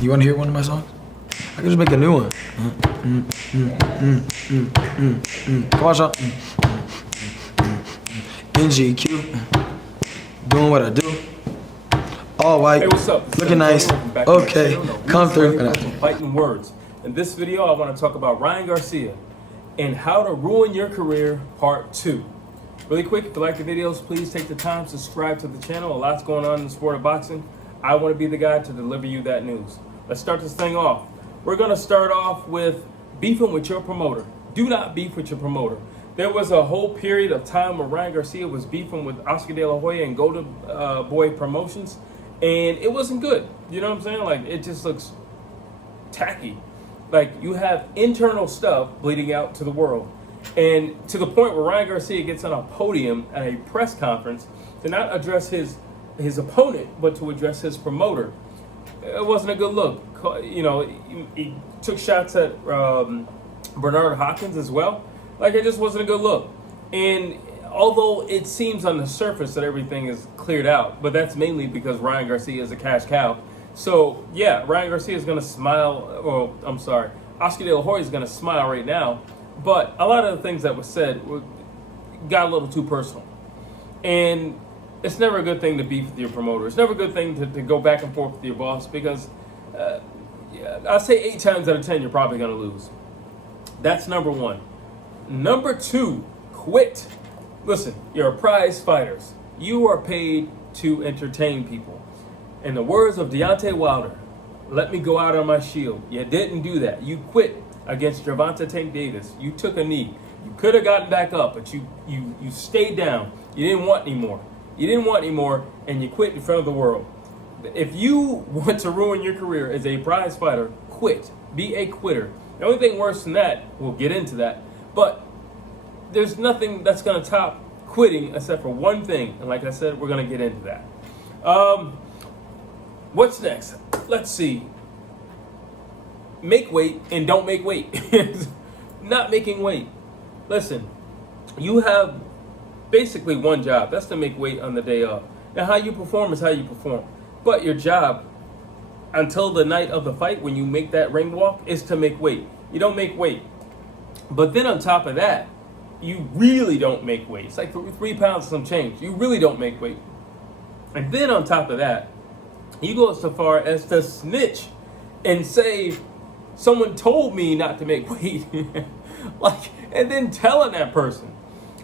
You want to hear one of my songs? I can just make a new one. Come on, Sean. NGQ, doing what I do. All white, Hey, what's up? looking nice. Okay, come through. Fighting words. In this video, I want to talk about Ryan Garcia and how to ruin your career, part 2. Really quick, if you like the videos, please take the time to subscribe to the channel. A lot's going on in the sport of boxing. I want to be the guy to deliver you that news. Let's start this thing off. We're going to start off with beefing with your promoter. Do not beef with your promoter. There was a whole period of time where Ryan Garcia was beefing with Oscar De La Hoya and Golden Boy Promotions, and it wasn't good. You know what I'm saying? Like, it just looks tacky. Like, you have internal stuff bleeding out to the world. And to the point where Ryan Garcia gets on a podium at a press conference to not address his opponent, but to address his promoter. It wasn't a good look. You know, he took shots at Bernard Hopkins as well. Like, it just wasn't a good look. And although it seems on the surface that everything is cleared out, but that's mainly because Ryan Garcia is a cash cow. So, yeah, Ryan Garcia is going to smile, or I'm sorry, Oscar De La Hoya is going to smile right now. But a lot of the things that were said got a little too personal. And it's never a good thing to beef with your promoter. It's never a good thing to go back and forth with your boss because I'll say 8 times out of 10 you're probably going to lose. That's number 1. Number 2, quit. Listen, you're a prize fighters. You are paid to entertain people. In the words of Deontay Wilder, let me go out on my shield. You didn't do that. You quit against Gervonta Tank Davis. You took a knee. You could have gotten back up, but you stayed down. You didn't want any more. You didn't want any more, and you quit in front of the world. If you want to ruin your career as a prize fighter, quit. Be a quitter. The only thing worse than that, we'll get into that, but there's nothing that's going to top quitting except for one thing, and like I said, we're going to get into that. What's next? Let's see. Make weight and don't make weight. Not making weight. Listen, you have basically one job. That's to make weight on the day of. Now, how you perform is how you perform. But your job, until the night of the fight, when you make that ring walk, is to make weight. You don't make weight. But then on top of that, you really don't make weight. It's like 3 pounds some change. You really don't make weight. And then on top of that, you go so far as to snitch and say, someone told me not to make weight. And then telling that person.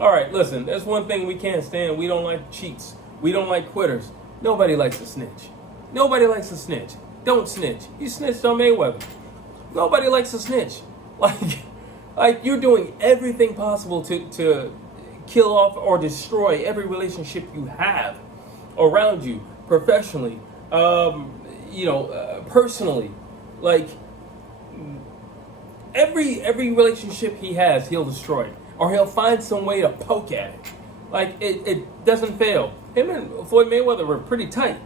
All right, listen, there's one thing we can't stand. We don't like cheats. We don't like quitters. Nobody likes to snitch. Nobody likes to snitch. Don't snitch. You snitched on Mayweather. Nobody likes to snitch. Like you're doing everything possible to kill off or destroy every relationship you have around you, professionally, personally. Like every relationship he has, he'll destroy, or he'll find some way to poke at it. Like it doesn't fail. Him and Floyd Mayweather were pretty tight,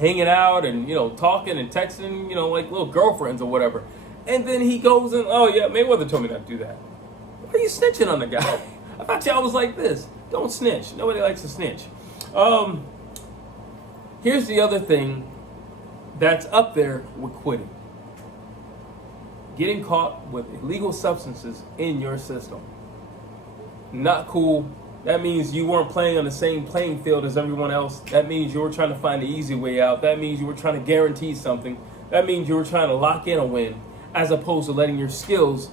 hanging out and talking and texting, like little girlfriends or whatever. And then he goes and, oh yeah, Mayweather told me not to do that. Why are you snitching on the guy? I thought y'all was like this. Don't snitch. Nobody likes to snitch. Here's the other thing that's up there with quitting. Getting caught with illegal substances in your system. Not cool. That means you weren't playing on the same playing field as everyone else. That means you were trying to find the easy way out. That means you were trying to guarantee something. That means you were trying to lock in a win, as opposed to letting your skills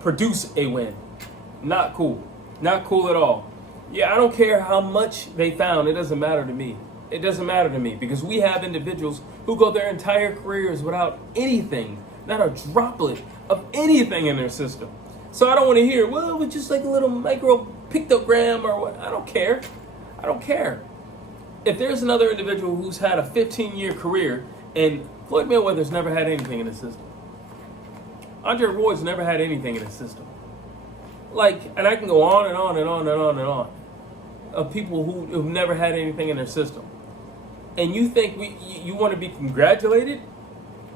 produce a win. Not cool. Not cool at all. Yeah, I don't care how much they found. It doesn't matter to me. It doesn't matter to me because we have individuals who go their entire careers without anything, not a droplet of anything in their system. So I don't want to hear, well, it was just like a little micro pictogram or what. I don't care. I don't care. If there's another individual who's had a 15-year career, and Floyd Mayweather's never had anything in his system. Andre Ward's never had anything in his system. And I can go on and on and on and on and on of people who've never had anything in their system. And you think you want to be congratulated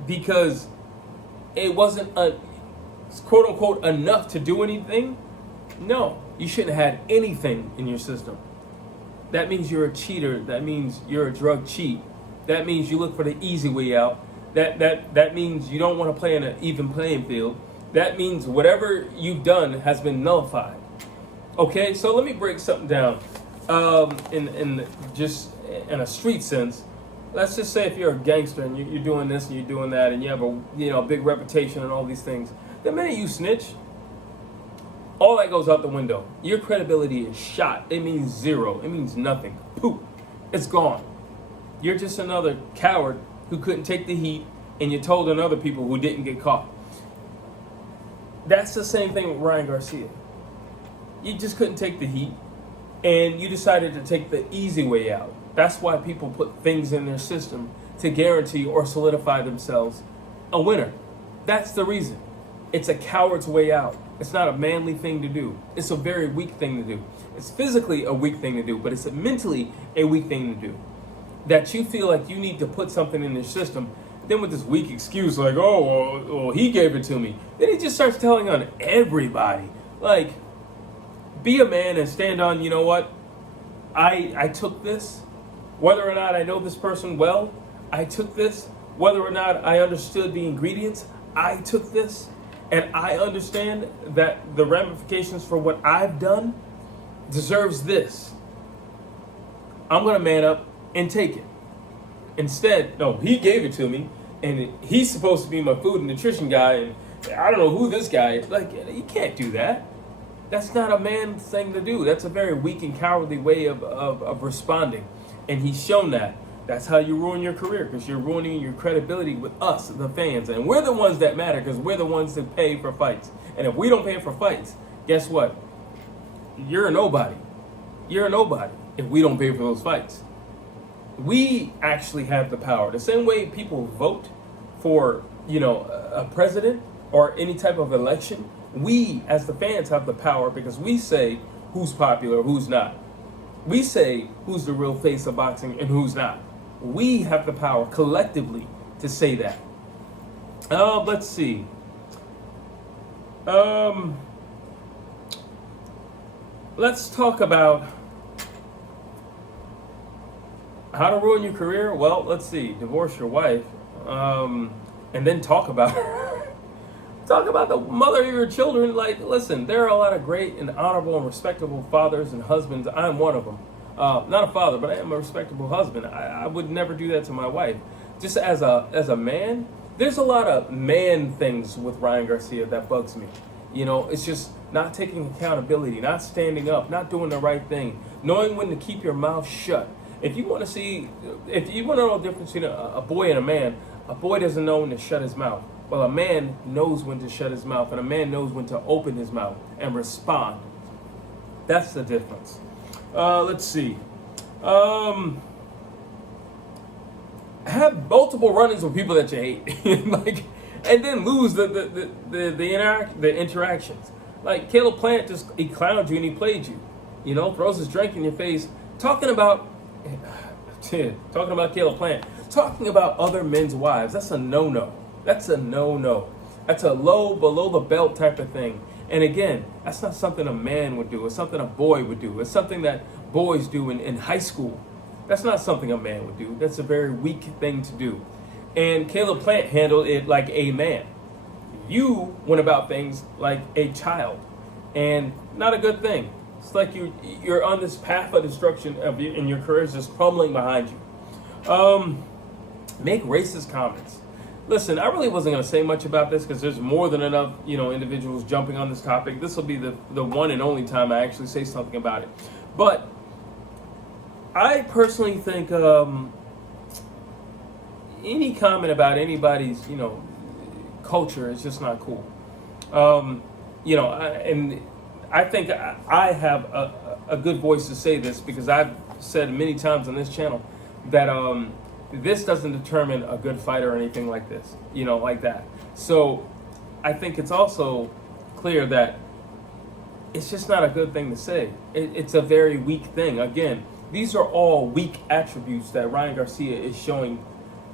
because it wasn't quote unquote enough to do anything? No, you shouldn't have had anything in your system. That means you're a cheater. That means you're a drug cheat. That means you look for the easy way out. That means you don't want to play in an even playing field. That means whatever you've done has been nullified. Okay, so let me break something down. In just in a street sense, let's just say if you're a gangster and you're doing this and you're doing that and you have a big reputation and all these things, the minute you snitch, all that goes out the window. Your credibility is shot. It means zero. It means nothing. Poof, it's gone. You're just another coward who couldn't take the heat, and you told on other people who didn't get caught. That's the same thing with Ryan Garcia. You just couldn't take the heat, and you decided to take the easy way out. That's why people put things in their system to guarantee or solidify themselves a winner. That's the reason. It's a coward's way out. It's not a manly thing to do. It's a very weak thing to do. It's physically a weak thing to do, but it's mentally a weak thing to do. That you feel like you need to put something in your system, then with this weak excuse like, oh, well, he gave it to me. Then he just starts telling on everybody. Like, be a man and stand on, you know what? I took this. Whether or not I know this person well, I took this. Whether or not I understood the ingredients, I took this. And I understand that the ramifications for what I've done deserves this. I'm going to man up and take it. Instead, no, he gave it to me, and he's supposed to be my food and nutrition guy, and I don't know who this guy is. Like, you can't do that. That's not a man thing to do. That's a very weak and cowardly way of responding. And he's shown that. That's how you ruin your career, because you're ruining your credibility with us, the fans. And we're the ones that matter, because we're the ones that pay for fights. And if we don't pay for fights, guess what? You're a nobody. You're a nobody if we don't pay for those fights. We actually have the power. The same way people vote for, a president or any type of election, we as the fans have the power, because we say who's popular, who's not. We say who's the real face of boxing and who's not. We have the power collectively to say that. Let's see. Let's talk about how to ruin your career. Well, let's see. Divorce your wife, and then talk about her. Talk about the mother of your children. Like, listen, there are a lot of great and honorable and respectable fathers and husbands. I'm one of them. Not a father, but I am a respectable husband. I would never do that to my wife. Just as a man, there's a lot of man things with Ryan Garcia that bugs me. It's just not taking accountability, not standing up, not doing the right thing, knowing when to keep your mouth shut. If you want to know the difference between a boy and a boy doesn't know when to shut his mouth. Well, a man knows when to shut his mouth, and a man knows when to open his mouth and respond. That's the difference. Let's see. Have multiple run-ins with people that you hate, and then lose the interactions. Like Caleb Plant, he clowned you and he played you. Throws his drink in your face, talking about Caleb Plant, talking about other men's wives. That's a no-no. That's a no-no. That's a low, below the belt type of thing. And again, that's not something a man would do. It's something a boy would do. It's something that boys do in high school. That's not something a man would do. That's a very weak thing to do. And Caleb Plant handled it like a man. You went about things like a child. And not a good thing. It's like you're on this path of destruction and your career is just crumbling behind you. Make racist comments. Listen, I really wasn't going to say much about this because there's more than enough, individuals jumping on this topic. This will be the one and only time I actually say something about it. But I personally think any comment about anybody's, culture is just not cool. And I think I have a good voice to say this because I've said many times on this channel that this doesn't determine a good fighter or anything like this, like that. So I think it's also clear that it's just not a good thing to say. It's a very weak thing. Again, these are all weak attributes that Ryan Garcia is showing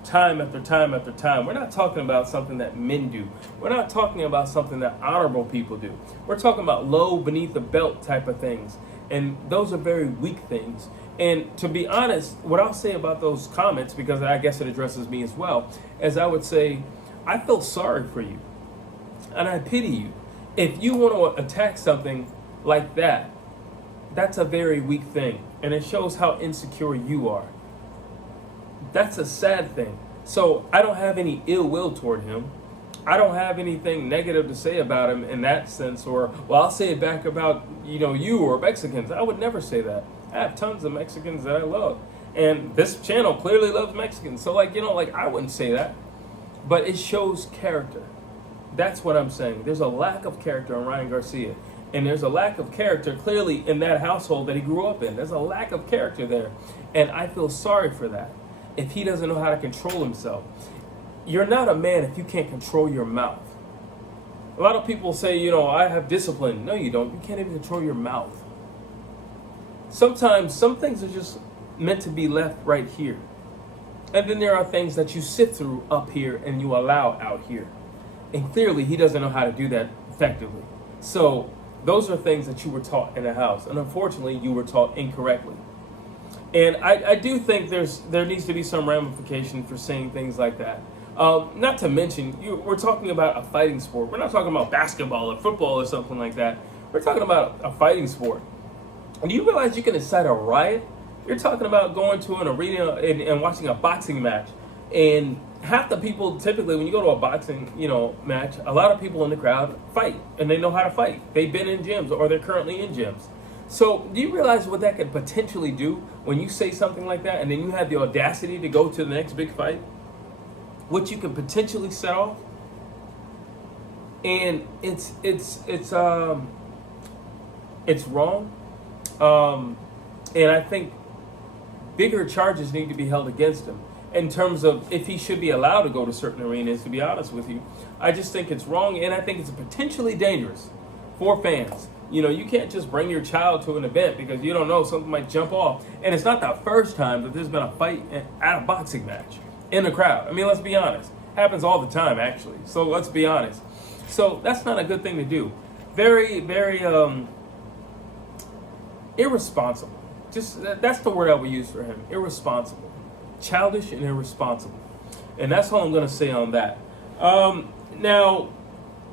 time after time after time. We're not talking about something that men do. We're not talking about something that honorable people do. We're talking about low, beneath the belt type of things. And those are very weak things. And to be honest, what I'll say about those comments, because I guess it addresses me as well, is I would say, I feel sorry for you. And I pity you. If you want to attack something like that, that's a very weak thing. And it shows how insecure you are. That's a sad thing. So I don't have any ill will toward him. I don't have anything negative to say about him in that sense, or, well, I'll say it back about, you or Mexicans. I would never say that. I have tons of Mexicans that I love. And this channel clearly loves Mexicans. So, I wouldn't say that. But it shows character. That's what I'm saying. There's a lack of character in Ryan Garcia. And there's a lack of character clearly in that household that he grew up in. There's a lack of character there. And I feel sorry for that. If he doesn't know how to control himself. You're not a man if you can't control your mouth. A lot of people say, I have discipline. No, you don't. You can't even control your mouth. Sometimes some things are just meant to be left right here. And then there are things that you sit through up here and you allow out here. And clearly he doesn't know how to do that effectively. So those are things that you were taught in the house. And unfortunately, you were taught incorrectly. And I do think there needs to be some ramification for saying things like that. Not to mention, we're talking about a fighting sport. We're not talking about basketball or football or something like that. We're talking about a fighting sport. Do you realize you can incite a riot? You're talking about going to an arena and watching a boxing match. And half the people, typically, when you go to a boxing, match, a lot of people in the crowd fight. And they know how to fight. They've been in gyms or they're currently in gyms. So do you realize what that could potentially do when you say something like that and then you have the audacity to go to the next big fight? What you can potentially set off? And it's wrong. And I think bigger charges need to be held against him in terms of if he should be allowed to go to certain arenas, to be honest with you. I just think it's wrong, and I think it's potentially dangerous for fans. You can't just bring your child to an event because you don't know, something might jump off. And it's not the first time that there's been a fight at a boxing match in the crowd. I mean, let's be honest. Happens all the time, actually. So let's be honest. So that's not a good thing to do. Very, very irresponsible. Just that's the word I would use for him. Irresponsible. Childish and irresponsible. And that's all I'm going to say on that. Now,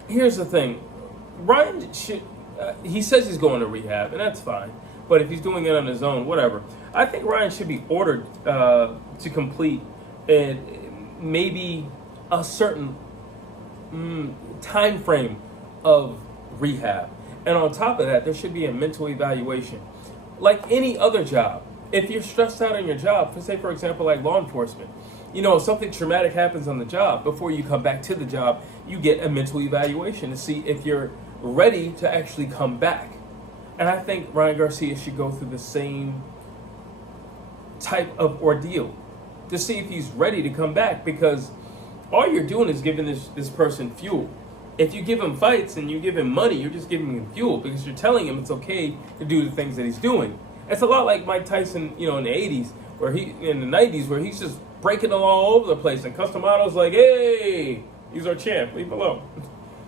here's the thing. Ryan should... he says he's going to rehab, and that's fine. But if he's doing it on his own, whatever. I think Ryan should be ordered to complete maybe a certain time frame of rehab. And on top of that, there should be a mental evaluation. Like any other job. If you're stressed out on your job, say for example like law enforcement, if something traumatic happens on the job, before you come back to the job, you get a mental evaluation to see if you're ready to actually come back. And I think Ryan Garcia should go through the same type of ordeal to see if he's ready to come back, because all you're doing is giving this person fuel. If you give him fights and you give him money, you're just giving him fuel because you're telling him it's okay to do the things that he's doing. It's a lot like Mike Tyson, in the 80s, in the 90s, where he's just breaking them all over the place, and Customado's like, hey, he's our champ, leave him alone.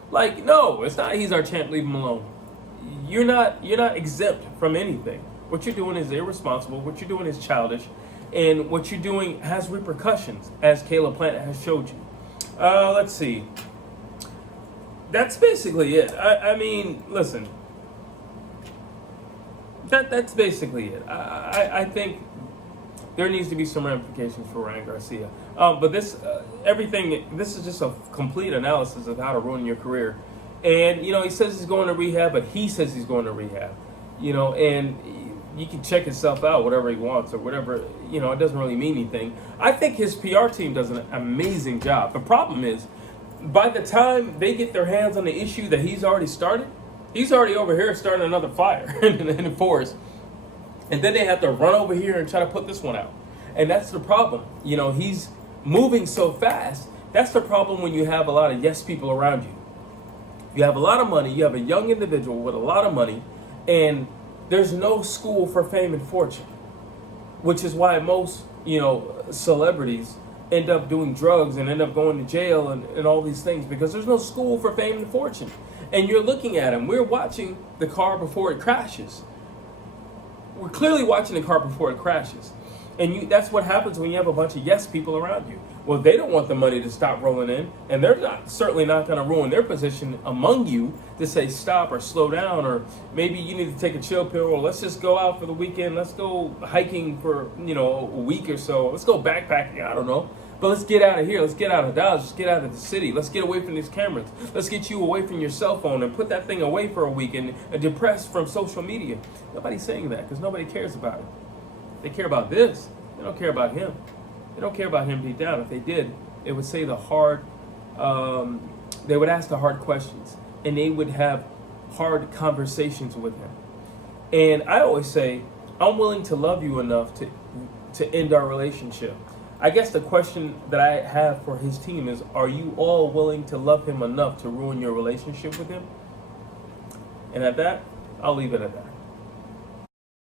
Like, no, it's not he's our champ, leave him alone. You're not exempt from anything. What you're doing is irresponsible, what you're doing is childish, and what you're doing has repercussions, as Caleb Plant has showed you. Let's see. That's basically it. I mean, listen. That's basically it. I think there needs to be some ramifications for Ryan Garcia. But this is just a complete analysis of how to ruin your career. And, he says he's going to rehab, but he says he's going to rehab. And you can check himself out, whatever he wants or whatever. It doesn't really mean anything. I think his PR team does an amazing job. The problem is, by the time they get their hands on the issue that he's already started, he's already over here starting another fire in the forest. And then they have to run over here and try to put this one out. And that's the problem. He's moving so fast. That's the problem when you have a lot of yes people around you. You have a lot of money. You have a young individual with a lot of money. And there's no school for fame and fortune. Which is why most, celebrities end up doing drugs and end up going to jail and all these things. Because there's no school for fame and fortune. And you're looking at him. We're watching the car before it crashes. we're clearly watching the cart before it crashes. And that's what happens when you have a bunch of yes people around you. Well, they don't want the money to stop rolling in, and they're certainly not going to ruin their position among you to say stop or slow down, or maybe you need to take a chill pill, or let's just go out for the weekend. Let's go hiking for a week or so. Let's go backpacking. I don't know. But let's get out of here. Let's get out of Dodge. Let's get out of the city. Let's get away from these cameras. Let's get you away from your cell phone and put that thing away for a week and depressed from social media. Nobody's saying that because nobody cares about it. They care about this. They don't care about him. They don't care about him deep down. If they did, they would say they would ask the hard questions, and they would have hard conversations with him. And I always say, I'm willing to love you enough to end our relationship. I guess the question that I have for his team is, are you all willing to love him enough to ruin your relationship with him? And at that, I'll leave it at that.